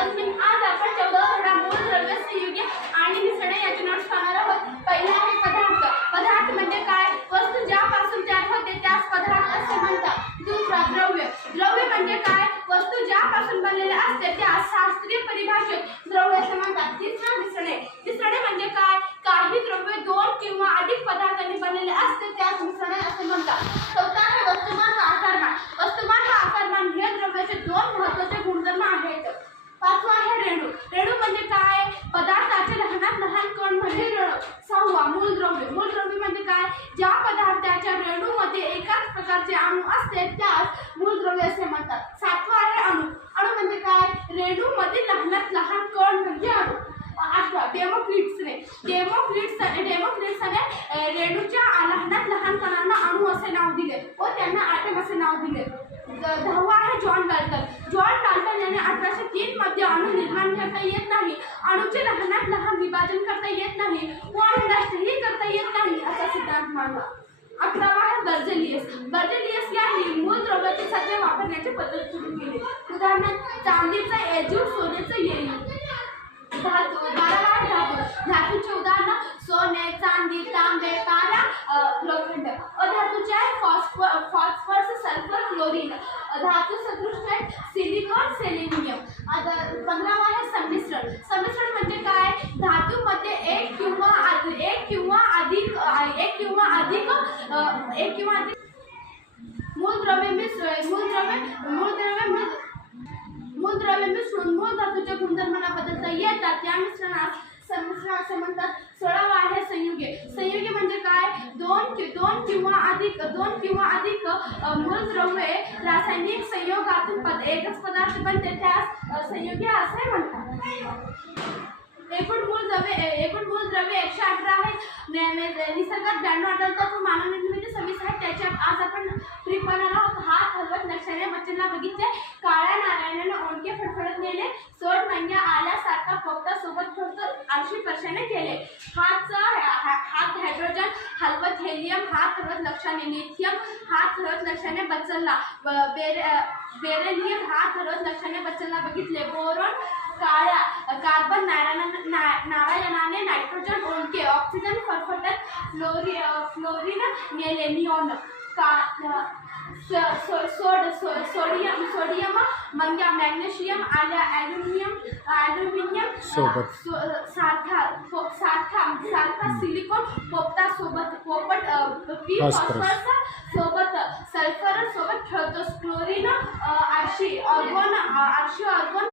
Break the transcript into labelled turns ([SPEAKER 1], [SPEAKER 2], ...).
[SPEAKER 1] आज मी आज आपण चौदा घडा मूळ द्रव्य संयुगे आणि मिसळे याची नोट्स पाहणार आहोत पहिला आहे पदार्थ पदार्थ म्हणजे काय वस्तू ज्यापासून तयार होते त्यास पदार्थ असे म्हणतात दुसरा द्रव्य द्रव्य म्हणजे काय वस्तू ज्यापासून बनलेले असते त्यास शास्त्रीय परिभाषेत द्रव्य असे म्हणतात तिसरा मिसळे मिसळे म्हणजे काय काही द्रव्य दोन किंवा अधिक पदार्थांनी बनलेले असते त्यास मिसळे असे म्हणतात चौथा आहे वस्तुमान व आकारमान वस्तुमान व आकारमान हे द्रव्याचे दोन महत्त्वाचे गुणधर्म आहेत पाचवा आहे रेणू रेणू म्हणजे काय पदार्थाचे लहानात लहान कण म्हणजे रेणू सहावा मूलद्रव्य. मूलद्रव्य म्हणजे काय? ज्या पदार्थाच्या रेणूमध्ये एकाच प्रकारचे अणू असते त्यास मूलद्रव्य असे म्हणतात. सातवा आहे अणू. अणू म्हणजे काय? रेणूमध्ये लहानात लहान कण म्हणजे अणू. आठवा डेमोक्रिट्सने डेमोक्रिट्स डेमोक्रिट्सने रेणूच्या लहानात लहान कणांना अणू असे नाव दिले. व त्यांना आटम असे नाव दिले. दहावा आहे जॉन डाल्टन. जॉन डाल्टन यांनी अठराशे तीन मध्ये अणू निर्माण करता येत नाही अणूचे लहानात लहान विभाजन करता येत नाही व नष्टही करता येत नाही असा सिद्धांत मांडला. अकरावा आहे बर्जेलियस बर्जेलियस यांनी मूल द्रव्याचे सत्य वापरण्याची पद्धत सुरू केली. उदाहरणार्थ चांदीचा एजूर सोन्याचं येईल. धातू बारावा आहे धातू. धातूचे उदाहरण सोने चांदी तांबे पारा लोखंड अधातूचे आहे फॉस्फर फॉस्फरस सल्फर क्लोरीन. धातू सदृश आहे सिलिकॉन सेलेनियम अद- पंधरावा आहे संमिश्रण संमिश्रण म्हणजे काय धातूमध्ये एक किंवा अधि- एक किंवा अधिक अ, एक किंवा अधिक एक किंवा अधिक मूलद्रव्य मिश्र मूलद्रव्य मूलद्रव्य मिश्र मूलद्रव्य मिसळून मूल धातूच्या गुणधर्मांना बदलता येतात या मिश्रणास संमिश्रण असे म्हणतात सोळावा आहे संयुगे. संयुगे म्हणजे काय? दोन कि- दोन किंवा अधिक दोन किंवा अधिक मूलद्रव्ये रासायनिक संयोगातून पद एकच पदार्थ बनते त्यास संयुगे असे म्हणतात. एकूण मूलद्रव्ये एकूण मूलद्रव्ये एकशे अठरा आहे. निसर्गात ब्याण्णव आढळतात व मानवनिर्मित सव्वीस आहेत त्याच्यात आज आपण ट्रिप बनवणार आहोत. हात हलवत लक्षाने बच्चनला बघितले. काळ्या नारायणाने ओंडके फडफडत नेले. सोड मंग्या आल्यासारखा पोपटा सोबत फडतो आळशी पर्शाने केले. हातचा हा- हात हायड्रोजन हलवत हेलियम हात हलवत लक्षाने लिथियम हात हलवत लक्षाने बचलला बेरे बेरेलियम हात हलवत लक्षाने बच्चनला बघितले. बोरॉन काळ्या काळ्या फ्लोरि फ्लोरिन निऑन का सोड सोडियम सोडियम मंग्या मॅग्नेशियम आल्या ॲल्युमिनियम ॲल्युमिनियम
[SPEAKER 2] सोबत.
[SPEAKER 1] सो- सारखा फो- सारखा सारखा सिलिकॉन पोपटा सोबत पोपट. फॉस्फरस सोबत सल्फर सोबत क्लोरीन आरशी ऑर्गोन आरशी ऑर्गोन